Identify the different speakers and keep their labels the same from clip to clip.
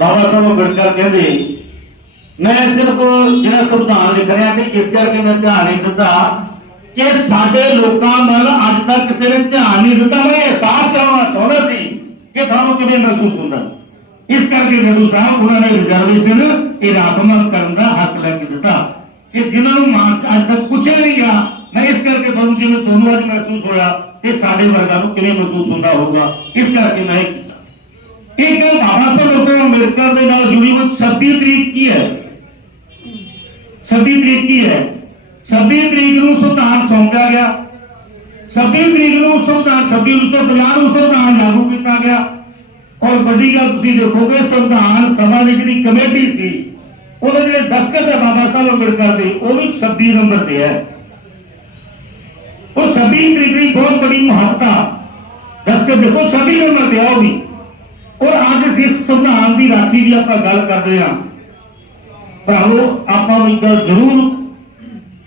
Speaker 1: ਬਾਬਾ ਸਾਹਿਬ ਅੰਬੇਡਕਰ ਕਹਿੰਦੇ, ਮੈਂ ਸਿਰਫ ਜਿਹੜਾ ਸੰਵਿਧਾਨ ਲਿਖ ਰਿਹਾ ਤੇ ਇਸ ਕਰਕੇ ਮੈਂ ਧਿਆਨ ਨਹੀਂ ਦਿੱਤਾ ਕਿ ਸਾਡੇ ਲੋਕਾਂ ਵੱਲ ਅੱਜ ਤੱਕ ਕਿਸੇ ਨੇ ਧਿਆਨ ਨਹੀਂ ਦਿੱਤਾ। ਮੈਂ ਅਹਿਸਾਸ ਕਰਾਉਣਾ ਚਾਹੁੰਦਾ ਸੀ ਕਿ ਤੁਹਾਨੂੰ ਕਿਵੇਂ ਮਹਿਸੂਸ ਹੁੰਦਾ। ਇਸ ਕਰਕੇ ਨਹਿਰੂ ਸਾਹਿਬ ਉਹਨਾਂ ਨੇ ਰਿਜ਼ਰਵੇਸ਼ਨ ਇਹ ਰਾਖਵਾਂ ਕਰਨ ਦਾ ਹੱਕ ਲੈ ਕੇ ਦਿੱਤਾ ਕਿ ਜਿਨ੍ਹਾਂ ਨੂੰ ਮਾਂ ਅੱਜ ਤੱਕ ਪੁੱਛਿਆ ਨਹੀਂ ਗਿਆ, ਮੈਂ ਇਸ ਕਰਕੇ ਤੁਹਾਨੂੰ ਜਿਵੇਂ ਤੁਹਾਨੂੰ ਅੱਜ ਮਹਿਸੂਸ ਹੋਇਆ ਕਿ ਸਾਡੇ ਵਰਗਾ ਨੂੰ ਕਿਵੇਂ ਮਹਿਸੂਸ ਹੁੰਦਾ ਹੋਊਗਾ। ਇਸ ਕਰਕੇ ਮੈਂ ਇਹ ਗੱਲ ਬਾਬਾ ਸਾਹਿਬ ਡਾਕਟਰ ਅੰਬੇਡਕਰ ਦੇ ਨਾਲ ਜੁੜੀ ਹੋਈ 26 ਤਰੀਕ ਕੀ ਹੈ? 26 ਤਰੀਕ ਕੀ ਹੈ? 26 ਤਰੀਕ ਨੂੰ ਸੰਵਿਧਾਨ ਸੌਂਪਿਆ ਗਿਆ। 26 ਤਰੀਕ ਨੂੰ ਸੰਵਿਧਾਨ 26 1950 ਨੂੰ ਸੰਵਿਧਾਨ ਲਾਗੂ ਕੀਤਾ ਗਿਆ। ਔਰ ਵੱਡੀ ਗੱਲ ਤੁਸੀਂ ਦੇਖੋਗੇ, ਸੰਵਿਧਾਨ ਸਭਾ ਦੀ ਜਿਹੜੀ ਕਮੇਟੀ ਸੀ, ਉਹਦੇ ਜਿਹੜੇ ਦਸਤਖਤ ਹੈ ਬਾਬਾ ਸਾਹਿਬ ਅੰਬੇਡਕਰ ਦੇ, ਉਹ ਵੀ 26 ਨੰਬਰ ਤੇ ਹੈ। ਉਹ 26 ਤਰੀਕ ਦੀ ਬਹੁਤ ਬੜੀ ਮਹੱਤਤਾ। ਦਸਤਖਤ ਦੇਖੋ 26 ਨੰਬਰ ਤੇ ਆ ਉਹ ਵੀ। ਔਰ ਅੱਜ ਜਿਸ ਸੰਵਿਧਾਨ ਦੀ ਰਾਖੀ ਦੀ ਆਪਾਂ ਗੱਲ ਕਰਦੇ ਹਾਂ, ਭਰਾਵੋ, ਆਪਾਂ ਨੂੰ ਗੱਲ ਜ਼ਰੂਰ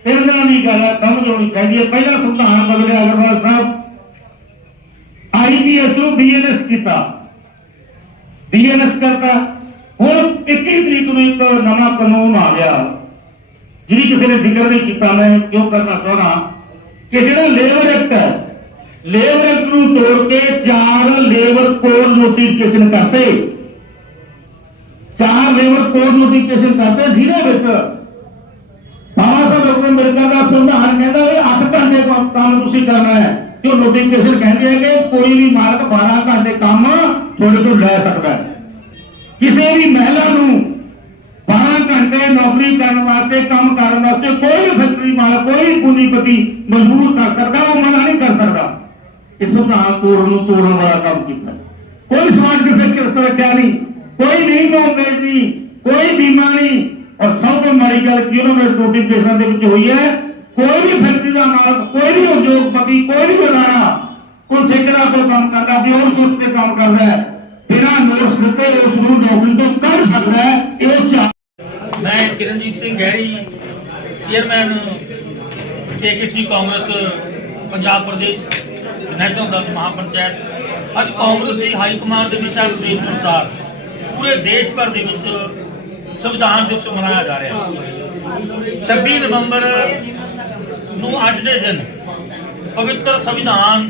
Speaker 1: ਇਹਨਾਂ ਦੀ ਗੱਲ ਸਮਝ ਆਉਣੀ ਚਾਹੀਦੀ ਹੈ। ਪਹਿਲਾ ਸੰਵਿਧਾਨ ਬਦਲਿਆ ਅਗਰਵਾਲ ਸਾਹਿਬ ਆਈਪੀਐਸ ਨੂੰ ਬੀਐਨਐਸ ਕੀਤਾ। ਬੀਐਨਐਸ ਕਰਤਾ। ਹੁਣ 21 ਤਰੀਕ ਨੂੰ ਇੱਕ ਨਵਾਂ ਕਾਨੂੰਨ ਆ ਗਿਆ ਜਿਹਦੀ ਕਿਸੇ ਨੇ ਜ਼ਿਕਰ ਨਹੀਂ ਕੀਤਾ। ਮੈਂ ਕਿਉਂ ਕਰਨਾ ਚਾਹਣਾ ਕਿ ਜਿਹੜਾ ਲੇਬਰ ਐਕਟ ਹੈ ਲੇਬਰ ਐਕਟ ਨੂੰ ਤੋੜ ਕੇ ਚਾਰ ਲੇਬਰ ਕੋਡ ਨੋਟੀਫਿਕੇਸ਼ਨ ਕਰਤੇ। ਚਾਰ ਲੇਬਰ ਕੋਡ ਨੋਟੀਫਿਕੇਸ਼ਨ ਕਰਤੇ ਜਿਹਦੇ ਵਿੱਚ। ਬਾਬਾ ਸਾਹਿਬ ਡਾਕਟਰ ਅੰਬੇਡਕਰ ਦਾ ਸੰਵਿਧਾਨ ਕਹਿੰਦਾ ਵੀ 8 ਘੰਟੇ ਕੰਮ ਤੁਸੀਂ ਕਰਨਾ ਹੈ। ਤੇ ਉਹ ਨੋਟੀਫਿਕੇਸ਼ਨ ਕਹਿੰਦੇ ਹੈ ਕਿ ਕੋਈ ਵੀ ਮਾਲਕ 12 ਘੰਟੇ ਕੰਮ ਤੁਹਾਡੇ ਤੋਂ ਲੈ ਸਕਦਾ ਹੈ। ਕਿਸੇ ਵੀ ਮਹਿਲਾ ਨੂੰ 12 ਘੰਟੇ ਨੌਕਰੀ ਕਰਨ ਵਾਸਤੇ, ਕੰਮ ਕਰਨ ਵਾਸਤੇ ਕੋਈ ਵੀ ਫੈਕਟਰੀ ਮਾਲਕ, ਕੋਈ ਵੀ ਪੂੰਜੀਪਤੀ ਮਜਬੂਰ ਕਰ ਸਕਦਾ ਉਹ ਮਨਾ ਨਹੀਂ ਕਰ ਸਕਦਾ ਇਸ ਸੰਵਿਧਾਨ ਤੋੜਨ ਨੂੰ ਤੋੜਨ ਵਾਲਾ ਕੰਮ ਕੀਤਾ। ਕੋਈ ਸਮਾਜ ਕਿਸੇ ਕੇ ਸੁਰੱਖਿਆ ਨਹੀਂ। ਕੋਈ ਨਹੀਂ ਨੌਕਰੀ ਨਹੀਂ ਕੋਈ ਬੀਮਾ ਨਹੀਂ। ਔਰ ਸਭ ਤੋਂ ਮਾੜੀ ਗੱਲ ਕੀ ਉਹਨਾਂ ਦੇ ਨੋਟੀਫਿਕੇਸ਼ਨ ਦੇ ਵਿੱਚ ਹੋਈ ਹੈ। ਕੋਈ ਵੀ ਫੈਕਟਰੀ ਦਾ ਮਾਲਕ, ਕੋਈ ਵੀ ਉਦਯੋਗਪਤੀ, ਕੋਈ ਵੀ ਅਦਾਰਾ ਕੋਈ ਠੇਕੇਦਾਰ ਤੋਂ ਕੰਮ ਕਰਦਾ ਵੀ ਉਹ ਸੋਚ ਕੇ ਕੰਮ ਕਰਦਾ ਹੈ। ਬਿਨਾਂ ਨੋਟਿਸ ਦਿੱਤੇ ਉਸ ਨੂੰ ਨੌਕਰੀ ਤੋਂ ਕੱਢ ਸਕਦਾ ਹੈ। ਇਹ ਚਾਰ
Speaker 2: ਮੈਂ Kiranjit Singh Gehri, chairman KKC Congress, Punjab Pradesh national Dal Mahapanchayat, ਅੱਜ ਕਾਂਗਰਸ ਦੀ ਹਾਈ ਕਮਾਂਡ ਦੇ ਦਿਸ਼ਾ ਨਿਰਦੇਸ਼ ਅਨੁਸਾਰ ਪੂਰੇ ਦੇਸ਼ ਭਰ ਦੇ ਵਿੱਚ ਸੰਵਿਧਾਨ ਦਿਵਸ ਮਨਾਇਆ ਜਾ ਰਿਹਾ ਹੈ। 26 ਨਵੰਬਰ ਨੂੰ ਅੱਜ ਦੇ ਦਿਨ ਪਵਿੱਤਰ ਸੰਵਿਧਾਨ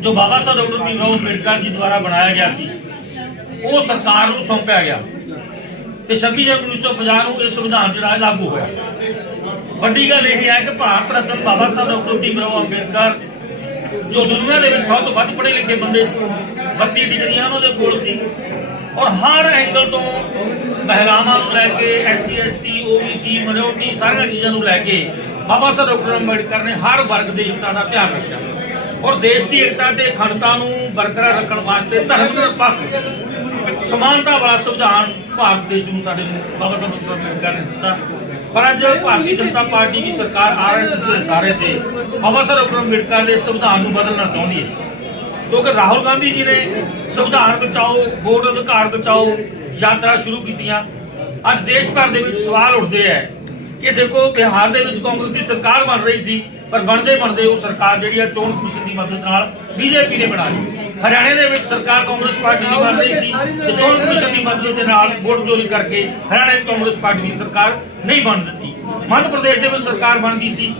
Speaker 2: ਜੋ ਬਾਬਾ ਸਾਹਿਬ ਡਾਕਟਰ ਭੀਮਰਾਓ ਅੰਬੇਡਕਰ ਜੀ ਦੁਆਰਾ ਬਣਾਇਆ ਗਿਆ ਸੀ, ਉਹ ਸਰਕਾਰ ਨੂੰ ਸੌਂਪਿਆ ਗਿਆ ਤੇ 26 ਜਨਵਰੀ 1950 ਨੂੰ ਇਹ ਸੰਵਿਧਾਨ ਜਿਹੜਾ ਲਾਗੂ ਹੋਇਆ। ਵੱਡੀ ਗੱਲ ਇਹ ਹੈ ਕਿ ਭਾਰਤ ਰਤਨ ਬਾਬਾ ਸਾਹਿਬ ਡਾਕਟਰ ਭੀਮਰਾਓ ਅੰਬੇਡਕਰ ਜੋ ਦੁਨੀਆ ਦੇ ਵਿੱਚ ਸਭ ਤੋਂ ਵੱਧ ਪੜ੍ਹੇ ਲਿਖੇ ਬੰਦੇ ਸੀ 32 ਡਿਗਰੀਆਂ ਉਹਨਾਂ ਦੇ ਕੋਲ ਸੀ। ਔਰ ਹਰ ਐਂਗਲ ਤੋਂ ਮਹਿਲਾਵਾਂ ਨੂੰ ਲੈ ਕੇ ਐਸਸੀ ਐਸਟੀ ਓਬੀਸੀ ਮਿਨੋਰਟੀ ਸਾਰੀਆਂ ਚੀਜ਼ਾਂ ਨੂੰ ਲੈ ਕੇ ਬਾਬਾ ਸਾਹਿਬ ਡਾਕਟਰ ਅੰਬੇਡਕਰ ਨੇ ਹਰ ਵਰਗ ਦੇ ਹਿੱਤਾਂ ਦਾ ਧਿਆਨ ਰੱਖਿਆ। ਔਰ ਦੇਸ਼ ਦੀ ਏਕਤਾ ਤੇ ਅਖੰਡਤਾ ਨੂੰ ਬਰਕਰਾਰ ਰੱਖਣ ਵਾਸਤੇ ਧਰਮ ਨਿਰਪੱਖ ਸਮਾਨਤਾ ਵਾਲਾ ਸੰਵਿਧਾਨ ਭਾਰਤ ਦੇਸ਼ ਨੂੰ ਸਾਡੇ ਬਾਬਾ ਸਾਹਿਬ ਡਾਕਟਰ ਅੰਬੇਡਕਰ ਨੇ ਦਿੱਤਾ। ਪਰ ਅੱਜ ਭਾਰਤੀ ਜਨਤਾ ਪਾਰਟੀ ਦੀ ਸਰਕਾਰ ਆਰਐਸਐਸ ਦੇ ਸਾਰੇ ਤੇ ਬਾਬਾ ਸਾਹਿਬ ਡਾਕਟਰ ਅੰਬੇਡਕਰ ਦੇ ਸੰਵਿਧਾਨ ਨੂੰ ਬਦਲਣਾ ਚਾਹੁੰਦੀ ਹੈ। ਕਿਉਂਕਿ ਰਾਹੁਲ ਗਾਂਧੀ ਜੀ ਨੇ ਸੰਵਿਧਾਨ ਬਚਾਓ, ਵੋਟ ਅਧਿਕਾਰ ਬਚਾਓ ਯਾਤਰਾ ਸ਼ੁਰੂ ਕੀਤੀਆਂ। ਅੱਜ ਦੇਸ਼ ਭਰ ਦੇ ਵਿੱਚ ਸਵਾਲ ਉੱਠਦੇ ਹੈ ਕਿ ਦੇਖੋ, ਬਿਹਾਰ ਦੇ ਵਿੱਚ ਕਾਂਗਰਸ ਦੀ ਸਰਕਾਰ ਬਣ ਰਹੀ ਸੀ, ਪਰ ਬਣਦੇ ਬਣਦੇ ਉਹ ਸਰਕਾਰ ਜਿਹੜੀ ਆ ਚੋਣ ਕਮਿਸ਼ਨ ਦੀ ਮਦਦ ਨਾਲ ਬੀਜੇਪੀ ਨੇ ਬਣਾ ਲਈ। ਹਰਿਆਣੇ ਦੇ ਵਿੱਚ ਸਰਕਾਰ ਕਾਂਗਰਸ ਪਾਰਟੀ ਦੀ ਬਣ ਰਹੀ ਸੀ ਤੇ ਚੋਣ ਕਮਿਸ਼ਨ ਦੀ ਮਦਦ ਦੇ ਨਾਲ ਵੋਟ ਚੋਰੀ ਕਰਕੇ ਹਰਿਆਣੇ ਵਿੱਚ ਕਾਂਗਰਸ ਪਾਰਟੀ ਦੀ ਸਰਕਾਰ ਨਹੀਂ ਬਣ ਦਿੱਤੀ। ਮੱਧ ਪ੍ਰਦੇਸ਼ ਦੇ ਵਿੱਚ ਸਰਕਾਰ ਬਣਦੀ ਸੀ।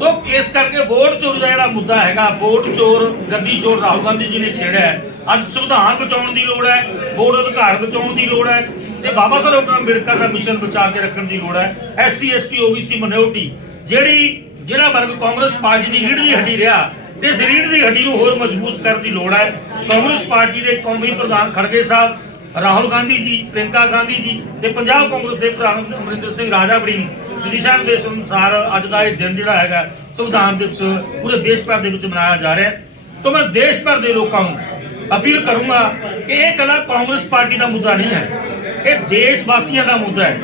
Speaker 2: ਤੋ ਇਸ ਕਰਕੇ ਵੋਟ ਚੋਰੀ ਦਾ ਜਿਹੜਾ ਮੁੱਦਾ ਹੈਗਾ, ਵੋਟ ਚੋਰ, ਗੱਦੀ ਚੋਰ ਰਾਹੁਲ ਗਾਂਧੀ ਜੀ ਨੇ ਛੇੜਿਆ ਅੱਜ ਸੰਵਿਧਾਨ ਬਚਾਉਣ ਦੀ ਲੋੜ ਹੈ, ਵੋਟ ਅਧਿਕਾਰ ਬਚਾਉਣ ਦੀ ਲੋੜ ਹੈ ਤੇ ਬਾਬਾ ਸਾਹਿਬ ਅੰਬੇਡਕਰ ਦਾ ਮਿਸ਼ਨ ਬਚਾ ਕੇ ਰੱਖਣ ਦੀ ਲੋੜ ਹੈ। ਐਸਸੀ, ਐਸਟੀ, ਓਬੀਸੀ ਮਿਨੋਰਟੀ ਜਿਹੜੀ ਜਿਹੜਾ ਵਰਗ ਕਾਂਗਰਸ ਪਾਰਟੀ ਦੀ ਰੀੜ ਦੀ ਹੱਡੀ ਰਿਹਾ ਤੇ ਸਰੀਰ ਦੀ ਹੱਡੀ ਨੂੰ ਹੋਰ ਮਜ਼ਬੂਤ ਕਰਨ ਦੀ ਲੋੜ ਹੈ। ਕਾਂਗਰਸ ਪਾਰਟੀ ਦੇ ਕੌਮੀ ਪ੍ਰਧਾਨ ਖੜਗੇ ਸਾਹਿਬ, ਰਾਹੁਲ ਗਾਂਧੀ ਜੀ ਪ੍ਰਿੰਕਾ ਗਾਂਧੀ ਜੀ ਤੇ ਪੰਜਾਬ ਕਾਂਗਰਸ ਦੇ ਪ੍ਰਧਾਨ ਅਮਰਿੰਦਰ ਸਿੰਘ ਰਾਜਾ ਵੜਿੰਗ ਦਿਸ਼ਾ ਨਿਰਦੇਸ਼ ਅਨੁਸਾਰ ਅੱਜ ਦਾ ਇਹ ਦਿਨ ਜਿਹੜਾ ਹੈਗਾ, ਸੰਵਿਧਾਨ ਦਿਵਸ ਪੂਰੇ ਦੇਸ਼ ਭਰ ਦੇ ਵਿੱਚ ਮਨਾਇਆ ਜਾ ਰਿਹਾ ਹੈ। ਤਾਂ ਮੈਂ ਦੇਸ਼ ਭਰ ਦੇ ਲੋਕਾਂ ਨੂੰ ਅਪੀਲ ਕਰੂੰਗਾ ਕਿ ਇਹ ਕਲਾ ਕਾਂਗਰਸ ਪਾਰਟੀ ਦਾ ਮੁੱਦਾ ਨਹੀਂ ਹੈ। ਇਹ ਦੇਸ਼ ਵਾਸੀਆਂ ਦਾ ਮੁੱਦਾ ਹੈ।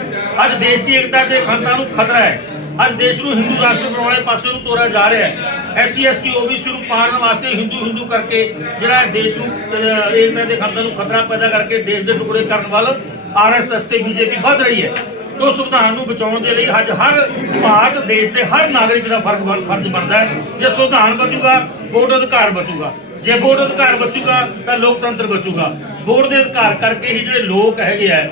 Speaker 2: ਅੱਜ ਦੇਸ਼ ਦੀ ਏਕਤਾ ਤੇ ਅਖੰਡਤਾ ਨੂੰ ਖਤਰਾ ਹੈ। ਅੱਜ ਦੇਸ਼ ਨੂੰ ਹਿੰਦੂ ਰਾਸ਼ਟਰ ਬਣਾਉਣ ਵਾਲੇ ਪਾਸੇ ਨੂੰ ਤੋਰਿਆ ਜਾ ਰਿਹਾ ਹੈ। ਐਸਸੀ ਐਸਟੀ ਓਬੀਸੀ ਨੂੰ ਪਾੜਨ ਵਾਸਤੇ ਹਿੰਦੂ ਹਿੰਦੂ ਕਰਕੇ ਜਿਹੜਾ ਦੇਸ਼ ਨੂੰ ਅਹ, ਏਕਤਾ ਤੇ ਅਖੰਡਤਾ ਨੂੰ ਖਤਰਾ ਪੈਦਾ ਕਰਕੇ ਦੇਸ਼ ਦੇ ਟੁਕੜੇ ਕਰਨ ਵੱਲ ਆਰਐਸਐਸ ਤੇ ਬੀਜੇਪੀ ਵੱਧ ਰਹੀ ਹੈ। ਤੋ ਸੰਵਿਧਾਨ ਨੂੰ ਬਚਾਉਣ ਦੇ ਲਈ ਅੱਜ ਹਰ ਭਾਰਤ ਦੇਸ਼ ਦੇ ਹਰ ਨਾਗਰਿਕ ਦਾ ਫ਼ਰਕ ਬਣ- ਫਰਜ਼ ਬਣਦਾ ਹੈ। ਜੇ ਸੰਵਿਧਾਨ ਬਚੂਗਾ ਵੋਟ ਅਧਿਕਾਰ ਬਚੂਗਾ। ਜੇ ਵੋਟ ਅਧਿਕਾਰ ਬਚੂਗਾ ਤਾਂ ਲੋਕਤੰਤਰ ਬਚੂਗਾ। ਵੋਟ ਦੇ ਅਧਿਕਾਰ ਕਰਕੇ ਹੀ ਜਿਹੜੇ ਲੋਕ ਹੈਗੇ ਆ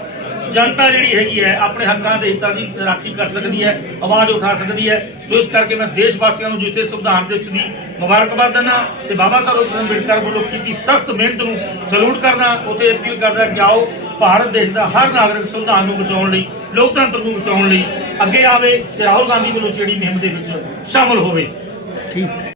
Speaker 2: ਜਨਤਾ ਜਿਹੜੀ ਹੈਗੀ ਹੈ, ਆਪਣੇ ਹੱਕਾਂ ਦੇ ਹਿੱਤਾਂ ਦੀ ਰਾਖੀ ਕਰ ਸਕਦੀ ਹੈ, ਆਵਾਜ਼ ਉਠਾ ਸਕਦੀ ਹੈ। ਸੋ ਇਸ ਕਰਕੇ ਮੈਂ ਦੇਸ਼ ਵਾਸੀਆਂ ਨੂੰ ਜਿੱਥੇ ਸੰਵਿਧਾਨ ਦਿਵਸ ਦੀ ਮੁਬਾਰਕਬਾਦ ਦਿੰਦਾ ਤੇ ਬਾਬਾ ਸਾਹਿਬ ਅੰਬੇਡਕਰ ਵੱਲੋਂ ਕੀਤੀ ਸਖਤ ਮਿਹਨਤ ਨੂੰ ਸਲੂਟ ਕਰਦਾ ਉਥੇ ਅਪੀਲ ਕਰਦਾ ਕਿ ਆਓ, ਭਾਰਤ ਦੇਸ਼ ਦਾ ਹਰ ਨਾਗਰਿਕ ਸੰਵਿਧਾਨ ਨੂੰ ਬਚਾਉਣ ਲਈ, ਲੋਕਤੰਤਰ ਨੂੰ ਬਚਾਉਣ ਲਈ ਅੱਗੇ ਆਵੇ ਤੇ ਰਾਹੁਲ ਗਾਂਧੀ ਵੱਲੋਂ ਜਿਹੜੀ ਮੁਹਿੰਮ ਦੇ ਵਿੱਚ ਸ਼ਾਮਲ ਹੋਵੇ।
Speaker 3: ਠੀਕ।